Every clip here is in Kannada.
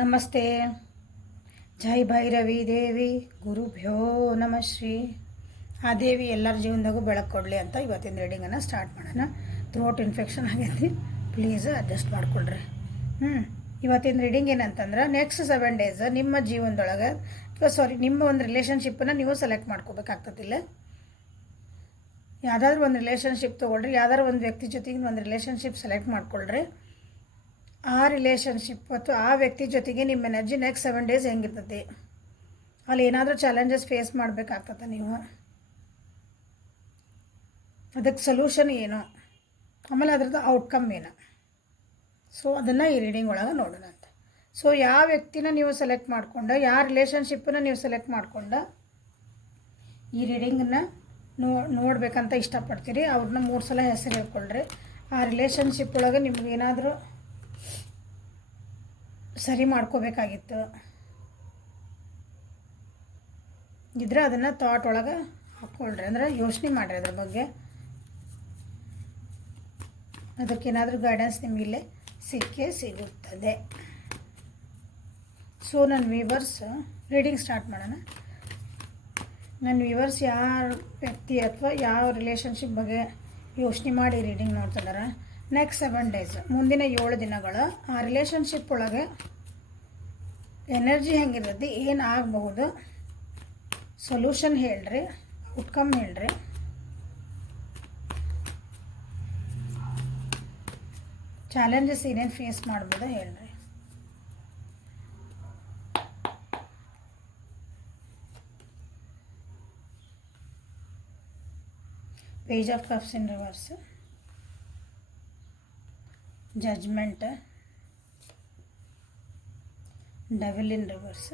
ನಮಸ್ತೆ. ಜೈ ಭೈರವಿ ದೇವಿ ಗುರುಭ್ಯೋ ನಮಃ ಶ್ರೀ. ಆ ದೇವಿ ಎಲ್ಲರ ಜೀವನದಾಗೂ ಬೆಳಕು ಕೊಡಲಿ ಅಂತ ಇವತ್ತಿನ ರೀಡಿಂಗನ್ನು ಸ್ಟಾರ್ಟ್ ಮಾಡೋಣ. ಥ್ರೋಟ್ ಇನ್ಫೆಕ್ಷನ್ ಆಗೈತಿ, ಪ್ಲೀಸ್ ಅಡ್ಜಸ್ಟ್ ಮಾಡಿಕೊಳ್ರಿ. ಇವತ್ತಿನ ರೀಡಿಂಗ್ ಏನಂತಂದ್ರೆ, ನೆಕ್ಸ್ಟ್ 7 days ನಿಮ್ಮ ಜೀವನದೊಳಗೆ ನಿಮ್ಮ ಒಂದು ರಿಲೇಷನ್ಶಿಪ್ಪನ್ನು ನೀವು ಸೆಲೆಕ್ಟ್ ಮಾಡ್ಕೋಬೇಕಾಗ್ತದಿಲ್ಲ. ಯಾವುದಾದ್ರೂ ಒಂದು ರಿಲೇಷನ್ಶಿಪ್ ತೊಗೊಳ್ರಿ, ಯಾವ್ದಾದ್ರು ಒಂದು ವ್ಯಕ್ತಿ ಜೊತೆಗೆ ಒಂದು ರಿಲೇಷನ್ಶಿಪ್ ಸೆಲೆಕ್ಟ್ ಮಾಡ್ಕೊಳ್ರಿ. ಆ ರಿಲೇಷನ್ಶಿಪ್ ಅಥವಾ ಆ ವ್ಯಕ್ತಿ ಜೊತೆಗೆ ನಿಮ್ಮ ಎನರ್ಜಿ ನೆಕ್ಸ್ಟ್ 7 days ಹೆಂಗಿರ್ತದೆ, ಅಲ್ಲಿ ಏನಾದರೂ ಚಾಲೆಂಜಸ್ ಫೇಸ್ ಮಾಡಬೇಕಾಗ್ತದೆ ನೀವು, ಅದಕ್ಕೆ ಸೊಲ್ಯೂಷನ್ ಏನು, ಆಮೇಲೆ ಅದ್ರದ್ದು ಔಟ್ಕಮ್ ಏನು. ಸೊ ಅದನ್ನು ಈ ರೀಡಿಂಗ್ ಒಳಗೆ ನೋಡೋಣ ಅಂತ. ಸೊ ಯಾವ ವ್ಯಕ್ತಿನ ನೀವು ಸೆಲೆಕ್ಟ್ ಮಾಡ್ಕೊಂಡು, ಯಾವ ರಿಲೇಷನ್ಶಿಪ್ಪನ್ನು ನೀವು ಸೆಲೆಕ್ಟ್ ಮಾಡ್ಕೊಂಡು ಈ ರೀಡಿಂಗನ್ನು ನೋಡಬೇಕಂತ ಇಷ್ಟಪಡ್ತೀರಿ, ಅವ್ರನ್ನ 3 ಸಲ ಹೆಸರು ಹೇಳ್ಕೊಳ್ರಿ. ಆ ರಿಲೇಷನ್ಶಿಪ್ ಒಳಗೆ ನಿಮ್ಗೇನಾದರೂ ಸರಿ ಮಾಡ್ಕೋಬೇಕಾಗಿತ್ತು ಇದ್ರೆ ಅದನ್ನು ಥಾಟ್ ಒಳಗೆ ಹಾಕ್ಕೊಳ್ರಿ, ಅಂದರೆ ಯೋಚನೆ ಮಾಡಿರಿ ಅದ್ರ ಬಗ್ಗೆ. ಅದಕ್ಕೇನಾದರೂ ಗೈಡೆನ್ಸ್ ನಿಮಗಿಲ್ಲೇ ಸಿಕ್ಕೇ ಸಿಗುತ್ತದೆ. ಸೊ ನನ್ನ ವ್ಯೂವರ್ಸ್ ರೀಡಿಂಗ್ ಸ್ಟಾರ್ಟ್ ಮಾಡೋಣ. ನನ್ನ ವ್ಯೂವರ್ಸ್ ಯಾವ ವ್ಯಕ್ತಿ ಅಥವಾ ಯಾವ ರಿಲೇಷನ್ಶಿಪ್ ಬಗ್ಗೆ ಯೋಚನೆ ಮಾಡಿ ರೀಡಿಂಗ್ ನೋಡ್ತಿದ್ದಾರೆ, ನೆಕ್ಸ್ಟ್ 7 days ಮುಂದಿನ 7 ದಿನಗಳು ಆ ರಿಲೇಷನ್ಶಿಪ್ ಒಳಗೆ ಎನರ್ಜಿ ಹೆಂಗಿರ್ತದೆ, ಏನು ಆಗಬಹುದು, ಸೊಲ್ಯೂಷನ್ ಹೇಳ್ರಿ, ಔಟ್ಕಮ್ ಹೇಳ್ರಿ. ಚಾಲೆಂಜಸ್ ಏನೇನು ಫೇಸ್ ಮಾಡ್ಬೋದು ಹೇಳ್ರಿ. Page of cups in reverse, judgement, devil in reverse,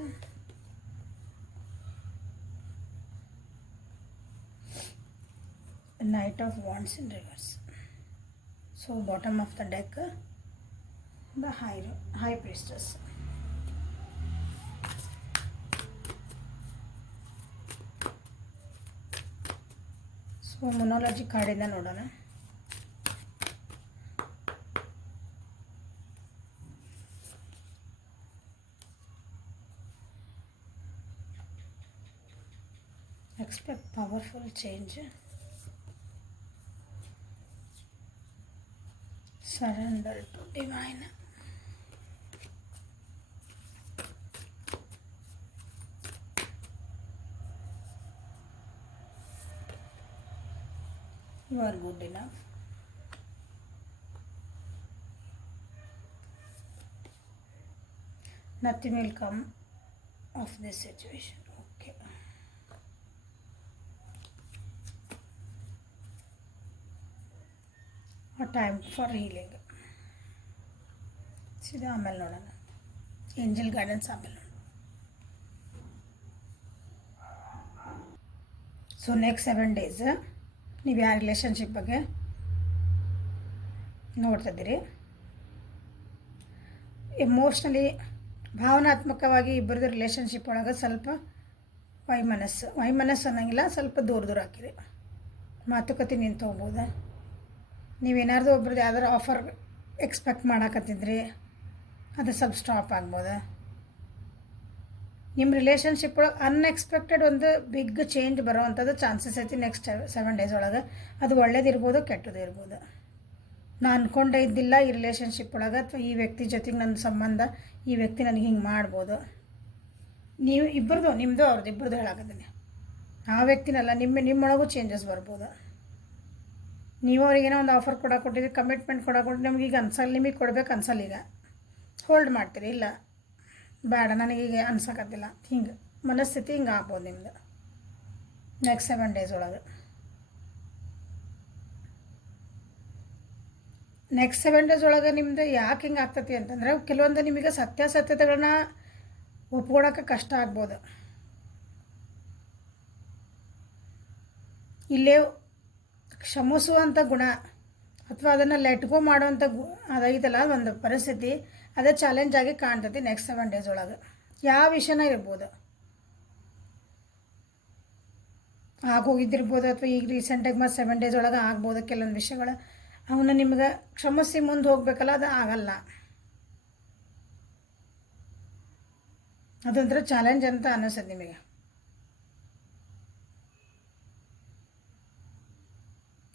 knight of wands in reverse. So bottom of the deck the high priestess. So ಮೊನಾಲಜಿ ಕಾರ್ಡಿಂದ ನೋಡೋಣ. Expect powerful change. Surrender to divine. You are good enough. Nothing will come of this situation. Okay. A time for healing. ಸೀದಾ ಆಮೇಲೆ ನೋಡೋಣ. ಏಂಜಲ್ ಗೈಡೆನ್ಸ್ ಆಮೇಲೆ ನೋಡೋಣ. ಸೊ ನೆಕ್ಸ್ಟ್ 7 days ನೀವು ಯಾವ ರಿಲೇಷನ್ಶಿಪ್ ಬಗ್ಗೆ ನೋಡ್ತಿದ್ದೀರಿ, ಎಮೋಷ್ನಲಿ ಭಾವನಾತ್ಮಕವಾಗಿ ಇಬ್ಬರದ್ದು ರಿಲೇಷನ್ಶಿಪ್ ಒಳಗೆ ಸ್ವಲ್ಪ ವೈಮನಸ್ಸು ಅನ್ನೋಂಗಿಲ್ಲ, ಸ್ವಲ್ಪ ದೂರ ಹಾಕಿರಿ. ಮಾತುಕತೆ ನಿಂತು ಹೋಗ್ಬೋದಾ, ನೀವೇನಾದ್ರು ಒಬ್ರದ್ದು ಯಾವ್ದಾರು ಆಫರ್ ಎಕ್ಸ್ಪೆಕ್ಟ್ ಮಾಡಾಕತ್ತಿದ್ರಿ, ಅದು ಸ್ವಲ್ಪ ಸ್ಟಾಪ್ ಆಗ್ಬೋದಾ. ನಿಮ್ಮ ರಿಲೇಷನ್ಶಿಪ್ ಒಳಗೆ ಅನ್ಎಕ್ಸ್ಪೆಕ್ಟೆಡ್ ಒಂದು ಬಿಗ್ ಚೇಂಜ್ ಬರೋವಂಥದ್ದು ಚಾನ್ಸಸ್ ಐತಿ ನೆಕ್ಸ್ಟ್ 7 days ಒಳಗೆ. ಅದು ಒಳ್ಳೇದಿರ್ಬೋದು, ಕೆಟ್ಟದ್ದು ಇರ್ಬೋದು. ನಾನು ಅಂದ್ಕೊಂಡೇ ಇದ್ದಿಲ್ಲ ಈ ರಿಲೇಷನ್ಶಿಪ್ ಒಳಗೆ, ಅಥವಾ ಈ ವ್ಯಕ್ತಿ ಜೊತೆಗೆ ನನ್ನ ಸಂಬಂಧ, ಈ ವ್ಯಕ್ತಿ ನನಗೆ ಹಿಂಗೆ ಮಾಡ್ಬೋದು. ನೀವು ಇಬ್ಬರದು, ನಿಮ್ಮದು ಅವ್ರದ್ದು ಇಬ್ಬರದು ಹೇಳಾಕತ್ತೀನಿ. ಆ ವ್ಯಕ್ತಿನಲ್ಲ, ನಿಮ್ಮೊಳಗೂ ಚೇಂಜಸ್ ಬರ್ಬೋದು. ನೀವು ಅವ್ರಿಗೇನೋ ಒಂದು ಆಫರ್ ಕೊಟ್ಟಿದ್ದೀವಿ, ಕಮಿಟ್ಮೆಂಟ್ ಕೊಟ್ಟಿದ್ದು, ನಮಗೀಗ ಅನ್ಸಲ್ಲ, ನಿಮಗೆ ಕೊಡ್ಬೇಕು ಅನ್ಸಲ್ಲ, ಈಗ ಹೋಲ್ಡ್ ಮಾಡ್ತೀರಿ, ಇಲ್ಲ ಬೇಡ ನನಗೀಗ ಅನ್ಸೋಕ್ಕತ್ತಿಲ್ಲ, ಹಿಂಗೆ ಮನಸ್ಥಿತಿ ಹಿಂಗೆ ಆಗ್ಬೋದು ನಿಮ್ಮದು ನೆಕ್ಸ್ಟ್ 7 days ಒಳಗೆ. ನೆಕ್ಸ್ಟ್ 7 days ಒಳಗೆ ನಿಮ್ಮದು ಯಾಕೆ ಹಿಂಗೆ ಆಗ್ತತಿ ಅಂತಂದರೆ, ಕೆಲವೊಂದು ನಿಮಗೆ ಸತ್ಯಾಸತ್ಯತೆಗಳನ್ನ ಒಪ್ಕೊಳ್ಳೋಕೆ ಕಷ್ಟ ಆಗ್ಬೋದು. ಇಲ್ಲೇ ಕ್ಷಮಿಸುವಂಥ ಗುಣ ಅಥವಾ ಅದನ್ನು ಲೆಟ್ ಗೋ ಮಾಡುವಂಥ ಅದೈತಲ್ಲ ಒಂದು ಪರಿಸ್ಥಿತಿ, ಅದೇ ಚಾಲೆಂಜ್ ಆಗಿ ಕಾಣ್ತೈತಿ ನೆಕ್ಸ್ಟ್ 7 days ಒಳಗೆ. ಯಾವ ವಿಷಯನ ಇರ್ಬೋದು, ಆಗೋಗಿದ್ದಿರ್ಬೋದು, ಅಥವಾ ಈಗ ರೀಸೆಂಟಾಗಿ ಮತ್ತು 7 days ಒಳಗೆ ಆಗ್ಬೋದು ಕೆಲವೊಂದು ವಿಷಯಗಳು. ಅವನ್ನ ನಿಮ್ಗೆ ಕ್ಷಮಿಸಿ ಮುಂದೆ ಹೋಗ್ಬೇಕಲ್ಲ, ಅದು ಆಗಲ್ಲ. ಅದೊಂಥರ ಚಾಲೆಂಜ್ ಅಂತ ಅನ್ನಿಸ್ತದೆ ನಿಮಗೆ.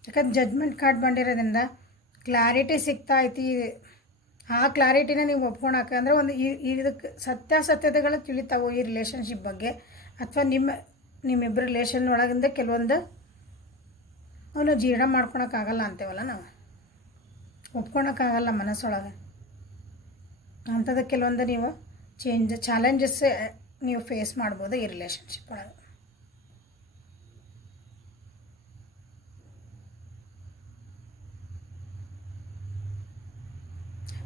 ಯಾಕಂದ್ರೆ ಜಡ್ಜ್ಮೆಂಟ್ ಕಾರ್ಡ್ ಬಂದಿರೋದ್ರಿಂದ ಕ್ಲಾರಿಟಿ ಸಿಗ್ತಾ ಐತಿ. ಆ ಕ್ಲಾರಿಟಿನ ನೀವು ಒಪ್ಕೊಳಕ್ಕೆ ಅಂದರೆ ಒಂದು ಇದಕ್ಕೆ ಸತ್ಯಾಸತ್ಯತೆಗಳು ತಿಳಿತಾವೆ ಈ ರಿಲೇಷನ್ಶಿಪ್ ಬಗ್ಗೆ, ಅಥವಾ ನಿಮ್ಮಿಬ್ಬರು ರಿಲೇಷನ್ ಒಳಗಿಂದ ಕೆಲವೊಂದು ಅವನು ಜೀರ್ಣ ಮಾಡ್ಕೊಳಕ್ಕಾಗಲ್ಲ ಅಂತೇವಲ್ಲ, ನಾವು ಒಪ್ಕೊಳಕ್ಕಾಗಲ್ಲ ಮನಸ್ಸೊಳಗೆ. ಅಂಥದ್ದು ಕೆಲವೊಂದು ನೀವು ಚಾಲೆಂಜಸ್ ನೀವು ಫೇಸ್ ಮಾಡ್ಬೋದು ಈ ರಿಲೇಷನ್ಶಿಪ್ ಒಳಗೆ.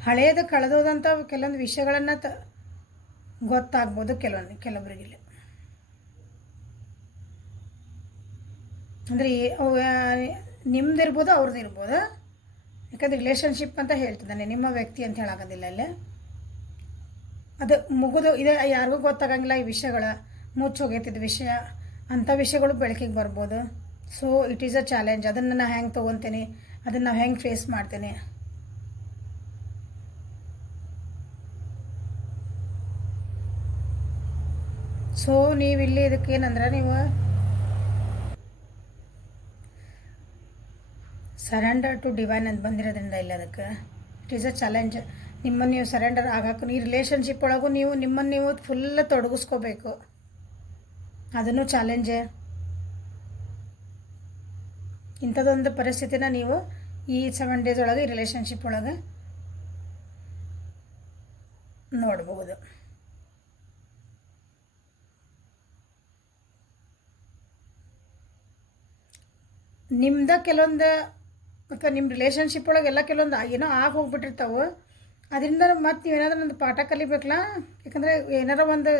ಹಳೆಯದು ಕಳೆದೋದಂಥ ಕೆಲವೊಂದು ವಿಷಯಗಳನ್ನು ಗೊತ್ತಾಗ್ಬೋದು ಕೆಲವೊಬ್ಬರಿಗಿಲ್ಲ. ಅಂದರೆ ನಿಮ್ದಿರ್ಬೋದು ಅವ್ರದ್ದು ಇರ್ಬೋದು. ಯಾಕಂದರೆ ರಿಲೇಷನ್ಶಿಪ್ ಅಂತ ಹೇಳ್ತಿದ್ದಾನೆ, ನಿಮ್ಮ ವ್ಯಕ್ತಿ ಅಂತ ಹೇಳೋಕ್ಕೋದಿಲ್ಲ ಅಲ್ಲೇ. ಅದು ಮುಗಿದು ಇದೆ, ಯಾರಿಗೂ ಗೊತ್ತಾಗಂಗಿಲ್ಲ ಈ ವಿಷಯಗಳ, ಮುಚ್ಚೋಗೈತಿದ್ದ ವಿಷಯ, ಅಂಥ ವಿಷಯಗಳು ಬೆಳಕಿಗೆ ಬರ್ಬೋದು. So it is a challenge. ಅದನ್ನು ನಾನು ಹೆಂಗೆ ತೊಗೊತೀನಿ, ಅದನ್ನು ನಾವು ಹೆಂಗೆ ಫೇಸ್ ಮಾಡ್ತೀನಿ. ಸೊ ನೀವಿಲ್ಲಿ ಇದಕ್ಕೇನಂದ್ರೆ ನೀವು ಸರೆಂಡರ್ ಟು ಡಿವೈನ್ ಅಂತ ಬಂದಿರೋದ್ರಿಂದ ಇಲ್ಲ, ಅದಕ್ಕೆ ಇಟ್ ಈಸ್ ಅ ಚಾಲೆಂಜ್. ನಿಮ್ಮನ್ನು ನೀವು ಸರೆಂಡರ್ ಆಗೋಕ್ಕೂ, ಈ ರಿಲೇಷನ್ಶಿಪ್ ಒಳಗೂ ನಿಮ್ಮನ್ನು ನೀವು ಫುಲ್ ತೊಡಗಿಸ್ಕೋಬೇಕು, ಅದನ್ನು ಚಾಲೆಂಜೇ. ಇಂಥದ್ದೊಂದು ಪರಿಸ್ಥಿತಿನ ನೀವು ಈ 7 ಡೇಸ್ ಒಳಗೆ ಈ ರಿಲೇಷನ್ಶಿಪ್ ಒಳಗೆ ನೋಡ್ಬೋದು. ನಿಮ್ದು ಕೆಲವೊಂದು ಅಥವಾ ನಿಮ್ಮ ರಿಲೇಷನ್ಶಿಪ್ ಒಳಗೆಲ್ಲ ಕೆಲವೊಂದು ಏನೋ ಆಗಿ ಹೋಗ್ಬಿಟ್ಟಿರ್ತಾವೆ. ಅದರಿಂದ ಮತ್ತು ನೀವೇನಾದ್ರೂ ಒಂದು ಪಾಠ ಕಲಿಬೇಕಲ್ಲ. ಯಾಕಂದರೆ ಏನಾರ ಒಂದು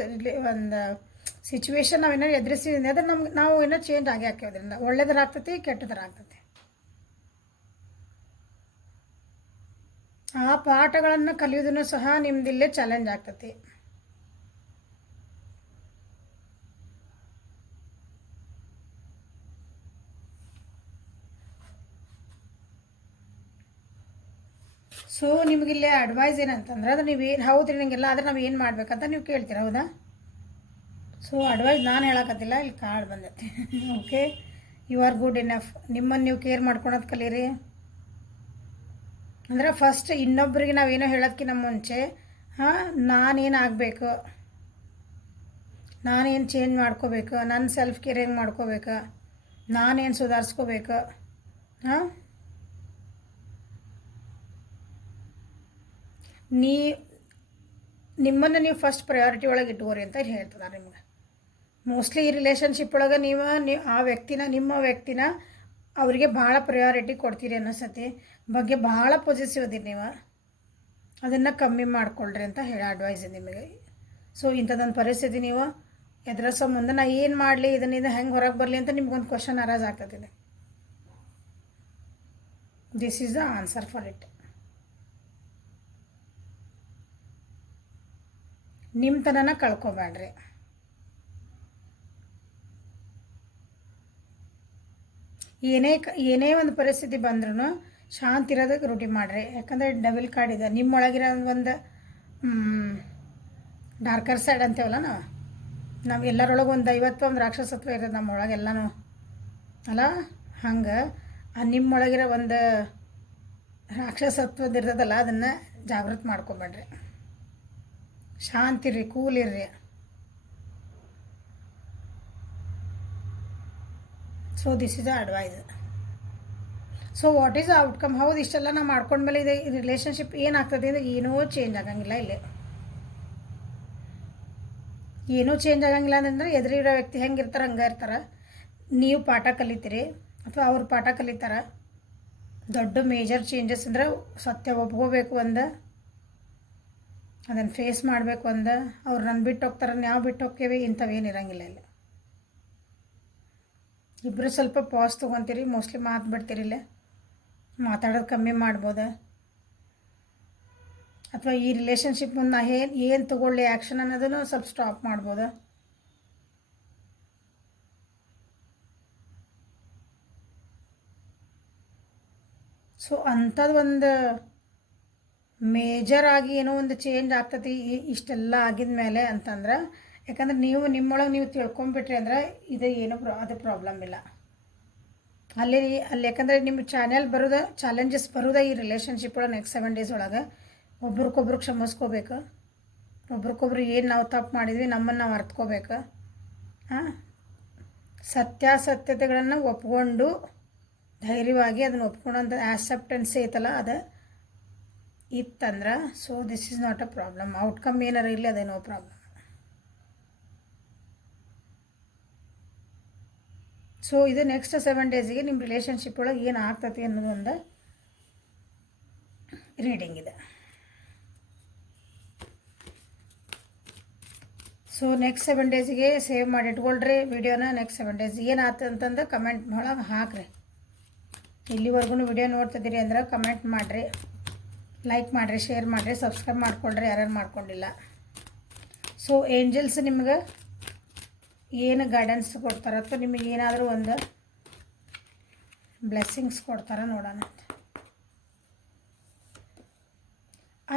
ಸಿಚುವೇಶನ್ ನಾವೇನಾರು ಎದುರಿಸಿದ್ರೆ ಅದ್ರ ನಾವು ಏನೋ ಚೇಂಜ್ ಆಗಿ ಹಾಕೋದ್ರಿಂದ ಒಳ್ಳೇದರ ಆಗ್ತೈತಿ, ಕೆಟ್ಟದರ ಆಗ್ತೈತಿ. ಆ ಪಾಠಗಳನ್ನು ಕಲಿಯೋದನ್ನು ಸಹ ನಿಮ್ದಿಲ್ಲೇ ಚಾಲೆಂಜ್ ಆಗ್ತೈತಿ. ಸೊ ನಿಮಗಿಲ್ಲೇ ಅಡ್ವೈಸ್ ಏನಂತಂದ್ರೆ, ಅದು ನೀವೇನು ಹೌದ್ರಿ ನಿಮಗೆಲ್ಲ ಆದರೆ ನಾವು ಏನು ಮಾಡ್ಬೇಕಂತ ನೀವು ಕೇಳ್ತೀರ, ಹೌದಾ? ಸೊ ಅಡ್ವೈಸ್ ನಾನು ಹೇಳಕತ್ತಿಲ್ಲ, ಇಲ್ಲಿ ಕಾರ್ಡ್ ಬಂದೈತಿ. Okay, you are good enough. ನಿಮ್ಮನ್ನು ನೀವು ಕೇರ್ ಮಾಡ್ಕೊಳೋದು ಕಲೀರಿ. ಅಂದರೆ ಫಸ್ಟ್ ಇನ್ನೊಬ್ಬರಿಗೆ ನಾವೇನೋ ಹೇಳೋದಕ್ಕಿಂತ ಮುಂಚೆ ನಾನೇನು ಆಗಬೇಕು, ನಾನೇನು ಚೇಂಜ್ ಮಾಡ್ಕೋಬೇಕು, ನನ್ನ ಸೆಲ್ಫ್ ಕೇರ್ ಹೆಂಗೆ ಮಾಡ್ಕೋಬೇಕು, ನಾನೇನು ಸುಧಾರಿಸ್ಕೋಬೇಕು. ನಿಮ್ಮನ್ನು ನೀವು ಫಸ್ಟ್ ಪ್ರಯಾರಿಟಿ ಒಳಗೆ ಇಟ್ಕೋರಿ ಅಂತ ಹೇಳ್ತಾರೆ ನಿಮ್ಗೆ. ಮೋಸ್ಟ್ಲಿ ಈ ರಿಲೇಷನ್ಶಿಪ್ ಒಳಗೆ ನೀವು ಆ ವ್ಯಕ್ತಿನ, ನಿಮ್ಮ ವ್ಯಕ್ತಿನ ಅವರಿಗೆ ಭಾಳ ಪ್ರಯಾರಿಟಿ ಕೊಡ್ತೀರಿ ಅನ್ನಿಸತಿ, ಬಗ್ಗೆ ಭಾಳ ಪಾಸಿಟಿವ್ ಇದೀರಿ ನೀವು. ಅದನ್ನು ಕಮ್ಮಿ ಮಾಡಿಕೊಳ್ರಿ ಅಂತ ಹೇಳಿ ಅಡ್ವೈಸ್ ಇದೆ ನಿಮಗೆ. ಸೊ ಇಂಥದ್ದೊಂದು ಪರಿಸ್ಥಿತಿ ನೀವು ಎದುರಿಸೋ ಮುಂದೆ ನಾ ಏನು ಮಾಡಲಿ, ಇದರಿಂದ ಹೆಂಗೆ ಹೊರಗೆ ಬರಲಿ ಅಂತ ನಿಮ್ಗೊಂದು ಕ್ವಶನ್ ಅರೈಸ್ ಆಗ್ತದೆ. This is the answer for it. ನಿಮ್ಮತನನ ಕಳ್ಕೊಬೇಡ್ರಿ. ಏನೇ ಒಂದು ಪರಿಸ್ಥಿತಿ ಬಂದ್ರೂ ಶಾಂತಿ ಇರೋದಕ್ಕೆ ರೂಢಿ ಮಾಡಿರಿ. ಯಾಕಂದರೆ ಡಬಲ್ ಕಾರ್ಡ್ ಇದೆ ನಿಮ್ಮೊಳಗಿರೋ ಒಂದು ಡಾರ್ಕರ್ ಸೈಡ್ ಅಂತೇವಲ್ಲ, ನಾವು ಎಲ್ಲರೊಳಗೆ ಒಂದು ದೈವತ್ವ, ಒಂದು ರಾಕ್ಷಸತ್ವ ಇರೋದು ನಮ್ಮೊಳಗೆಲ್ಲನೂ ಅಲ್ಲ. ಹಂಗೆ ನಿಮ್ಮೊಳಗಿರೋ ಒಂದು ರಾಕ್ಷಸತ್ವದ ಇರ್ತದಲ್ಲ, ಅದನ್ನು ಜಾಗೃತಿ ಮಾಡ್ಕೊಬೇಡ್ರಿ. ಶಾಂತಿ ಇರ್ರಿ, ಕೂಲ್ ಇರ್ರಿ. So this is the advice. So what is the outcome? ಹೌದು, ಇಷ್ಟೆಲ್ಲ ನಾವು ಮಾಡ್ಕೊಂಡ್ಮೇಲೆ ಇದು ರಿಲೇಷನ್ಶಿಪ್ ಏನಾಗ್ತದೆ ಅಂದರೆ ಏನೂ ಚೇಂಜ್ ಆಗಂಗಿಲ್ಲ. ಇಲ್ಲಿ ಏನೂ ಚೇಂಜ್ ಆಗಂಗಿಲ್ಲ ಅಂತಂದ್ರೆ ಎದುರಿರೋ ವ್ಯಕ್ತಿ ಹೆಂಗಿರ್ತಾರೆ ಹಂಗೆ ಇರ್ತಾರೆ. ನೀವು ಪಾಠ ಕಲಿತೀರಿ ಅಥವಾ ಅವ್ರು ಪಾಠ ಕಲಿತಾರೆ. ದೊಡ್ಡ ಮೇಜರ್ ಚೇಂಜಸ್ ಅಂದರೆ ಸತ್ಯ ಒಪ್ಕೋಬೇಕು, ಒಂದು ಅದನ್ನು ಫೇಸ್ ಮಾಡಬೇಕು, ಒಂದು ಅವ್ರು ನನ್ನ ಬಿಟ್ಟು ಹೋಗ್ತಾರೆ, ನಾವು ಬಿಟ್ಟು ಹೋಗ್ತೇವೆ, ಇಂಥವೇನು ಇರೋಂಗಿಲ್ಲ ಇಲ್ಲಿ. ಇಬ್ಬರು ಸ್ವಲ್ಪ ಪಾಸ್ ತೊಗೊತೀರಿ, ಮೋಸ್ಟ್ಲಿ ಮಾತು ಬಿಡ್ತೀರಿ, ಇಲ್ಲೇ ಮಾತಾಡೋದು ಕಮ್ಮಿ ಮಾಡ್ಬೋದು. ಅಥವಾ ಈ ರಿಲೇಷನ್ಶಿಪ್ ಮುಂದೆ ನಾ ಏನು ತೊಗೊಳ್ಳಿ ಆ್ಯಕ್ಷನ್ ಅನ್ನೋದನ್ನು ಸ್ವಲ್ಪ ಸ್ಟಾಪ್ ಮಾಡ್ಬೋದು. ಸೊ ಅಂಥದ್ದು ಒಂದು ಮೇಜರ್ ಆಗಿ ಏನೋ ಒಂದು ಚೇಂಜ್ ಆಗ್ತೈತಿ ಇಷ್ಟೆಲ್ಲ ಆಗಿದ ಮೇಲೆ ಅಂತಂದ್ರೆ, ಯಾಕಂದ್ರೆ ನೀವು ನಿಮ್ಮೊಳಗೆ ನೀವು ತಿಳ್ಕೊಂಬಿಟ್ರಿ ಅಂದ್ರೆ ಇದು ಏನು ಅದು ಪ್ರಾಬ್ಲಮ್ ಇಲ್ಲ. ಅಲ್ಲಿ ಯಾಕಂದರೆ ನಿಮ್ಮ ಚಾಲೆಂಜಸ್ ಬರೋದೇ ಈ ರಿಲೇಷನ್ಶಿಪ್ ಒಳಗೆ ನೆಕ್ಸ್ಟ್ 7 ಡೇಸ್ ಒಳಗೆ. ಒಬ್ರಿಗೊಬ್ರು ಕ್ಷಮಿಸ್ಕೋಬೇಕು, ಒಬ್ರಿಗೊಬ್ರು ಏನು ನಾವು ತಪ್ಪು ಮಾಡಿದ್ವಿ ನಮ್ಮನ್ನು ನಾವು ಅರ್ತ್ಕೋಬೇಕು. ಹಾಂ, ಸತ್ಯಾಸತ್ಯತೆಗಳನ್ನು ಒಪ್ಕೊಂಡು ಧೈರ್ಯವಾಗಿ ಅದನ್ನು ಒಪ್ಕೊಂಡಂಥ ಆಕ್ಸೆಪ್ಟೆನ್ಸ್ ಐತಲ್ಲ ಅದು ಇತ್ತಂದ್ರೆ, so this is not a problem. Outcome ಏನಾರು ಇರಲಿ ಅದೇ ನೋ ಪ್ರಾಬ್ಲಮ್. ಸೊ ಇದು ನೆಕ್ಸ್ಟ್ 7 ಡೇಸಿಗೆ ನಿಮ್ಮ ರಿಲೇಷನ್ಶಿಪ್ ಒಳಗೆ ಏನು ಆಗ್ತೈತಿ ಅನ್ನೋದೊಂದು ರೀಡಿಂಗ್ ಇದೆ. ಸೊ ನೆಕ್ಸ್ಟ್ 7 ಡೇಸಿಗೆ ಸೇವ್ ಮಾಡಿ ಇಟ್ಕೊಳ್ರಿ ವಿಡಿಯೋನ. ನೆಕ್ಸ್ಟ್ 7 ಡೇಸ್ ಏನಾಯ್ತು ಅಂತಂದು ಕಮೆಂಟ್ ಒಳಗೆ ಹಾಕ್ರಿ. ಇಲ್ಲಿವರೆಗೂ ವಿಡಿಯೋ ನೋಡ್ತಿದ್ದೀರಿ ಅಂದ್ರೆ ಕಮೆಂಟ್ ಮಾಡಿರಿ, ಲೈಕ್ ಮಾಡಿರಿ, ಶೇರ್ ಮಾಡಿರಿ, ಸಬ್ಸ್ಕ್ರೈಬ್ ಮಾಡ್ಕೊಳ್ರಿ ಯಾರ್ಯಾರು ಮಾಡ್ಕೊಂಡಿಲ್ಲ. ಸೊ ಏಂಜಲ್ಸ್ ನಿಮ್ಗೆ ಏನು ಗೈಡೆನ್ಸ್ ಕೊಡ್ತಾರ ಅಥವಾ ನಿಮಗೆ ಏನಾದರೂ ಒಂದು ಬ್ಲೆಸ್ಸಿಂಗ್ಸ್ ಕೊಡ್ತಾರ ನೋಡೋಣ.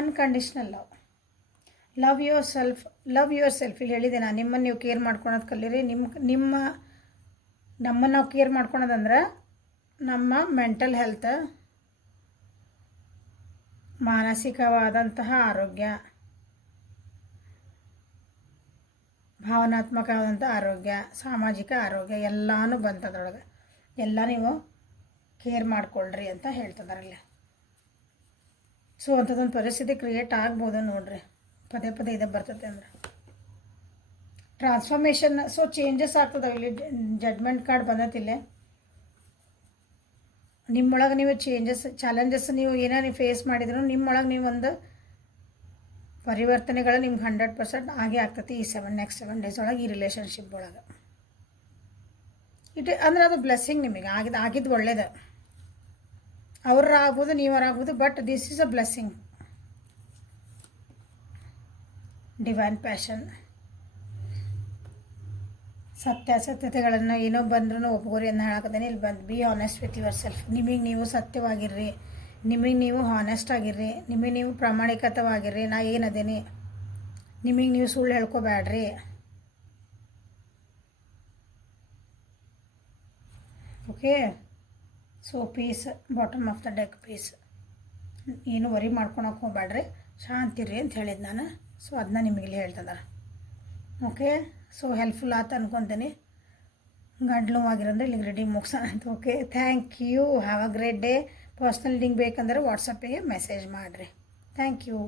Unconditional love your self. ಇಲ್ಲಿ ಹೇಳಿದೆ ನಾನು, ನಿಮ್ಮನ್ನು ನೀವು ಕೇರ್ ಮಾಡ್ಕೊಳೋದು ಕಲೀರಿ. ನಮ್ಮನ್ನು ನಾವು ಕೇರ್ ಮಾಡ್ಕೊಳೋದಂದ್ರೆ ನಮ್ಮ ಮೆಂಟಲ್ ಹೆಲ್ತ್, ಮಾನಸಿಕವಾದಂತಹ ಆರೋಗ್ಯ, ಭಾವನಾತ್ಮಕವಾದಂಥ ಆರೋಗ್ಯ, ಸಾಮಾಜಿಕ ಆರೋಗ್ಯ ಎಲ್ಲನೂ ಬಂತದ್ರೊಳಗೆ. ಎಲ್ಲ ನೀವು ಕೇರ್ ಮಾಡ್ಕೊಳ್ರಿ ಅಂತ ಹೇಳ್ತಿದಾರಲ್ಲ. ಸೊ ಅಂಥದ್ದೊಂದು ಪರಿಸ್ಥಿತಿ ಕ್ರಿಯೇಟ್ ಆಗ್ಬೋದು ನೋಡ್ರಿ, ಪದೇ ಪದೇ ಇದೆ ಬರ್ತದೆ ಅಂದ್ರೆ ಟ್ರಾನ್ಸ್ಫಾರ್ಮೇಷನ್. ಸೊ ಚೇಂಜಸ್ ಆಗ್ತದೆ. ಇಲ್ಲಿ ಜಡ್ಮೆಂಟ್ ಕಾರ್ಡ್ ಬಂದತಿಲ್ಲ. ನಿಮ್ಮೊಳಗೆ ನೀವು ಚಾಲೆಂಜಸ್ ನೀವು ಏನೇ ಫೇಸ್ ಮಾಡಿದ್ರು ನಿಮ್ಮೊಳಗೆ ನೀವು ಒಂದು ಪರಿವರ್ತನೆಗಳು ನಿಮ್ಗೆ 100% ಆಗೇ ಆಗ್ತೈತಿ ಈ ನೆಕ್ಸ್ಟ್ 7 ಡೇಸ್ ಒಳಗೆ ಈ ರಿಲೇಷನ್ಶಿಪ್ ಒಳಗೆ. ಅಂದರೆ ಅದು ಬ್ಲೆಸ್ಸಿಂಗ್ ನಿಮಗೆ ಆಗಿದ್ದು ಒಳ್ಳೇದು. ಆಗ್ಬೋದು, ನೀವರಾಗ್ಬೋದು, but this is a blessing. Divine passion, ಸತ್ಯಾಸತ್ಯತೆಗಳನ್ನು ಏನೋ ಬಂದ್ರೂ ಒಪ್ಕೋರಿ ಅಂತ ಹೇಳಕತ್ತೇನೆ. ಇಲ್ಲಿ ಬಂದು be honest with yourself. ನಿಮಗೆ ನೀವು ಸತ್ಯವಾಗಿರ್ರಿ, ನಿಮಗೆ ನೀವು ಹಾನೆಸ್ಟ್ ಆಗಿರ್ರಿ, ನಿಮಗೆ ನೀವು ಪ್ರಾಮಾಣಿಕತವಾಗಿರ್ರಿ. ನಾ ಏನದೇನಿ, ನಿಮಗೆ ನೀವು ಸುಳ್ಳು ಹೇಳ್ಕೊಬೇಡ್ರಿ. Okay, so peace, bottom of the deck peace. ಏನು ವರಿ ಮಾಡ್ಕೊಳಕ್ಕೆ ಹೋಗ್ಬೇಡ್ರಿ, ಶಾಂತಿರ್ರಿ ಅಂತ ಹೇಳಿದ್ದು ನಾನು. ಸೊ ಅದನ್ನ ನಿಮಗೆ ಇಲ್ಲಿ ಹೇಳ್ತಿದ್ದಾರೆ. ಓಕೆ, ಸೊ ಹೆಲ್ಪ್ಫುಲ್ ಆಯ್ತು ಅನ್ಕೊತೀನಿ. ಗಂಟ್ಲು ಆಗಿರಂದ್ರೆ ಇಲ್ಲಿಗೆ ರೀಡಿಂಗ್ ಮುಗಿಸೋಣ ಅಂತ. Okay, thank you. Have a great day. Personal reading ಬೇಕಂದ್ರೆ ವಾಟ್ಸಪ್ಪಿಗೆ ಮೆಸೇಜ್ ಮಾಡಿರಿ. Thank you.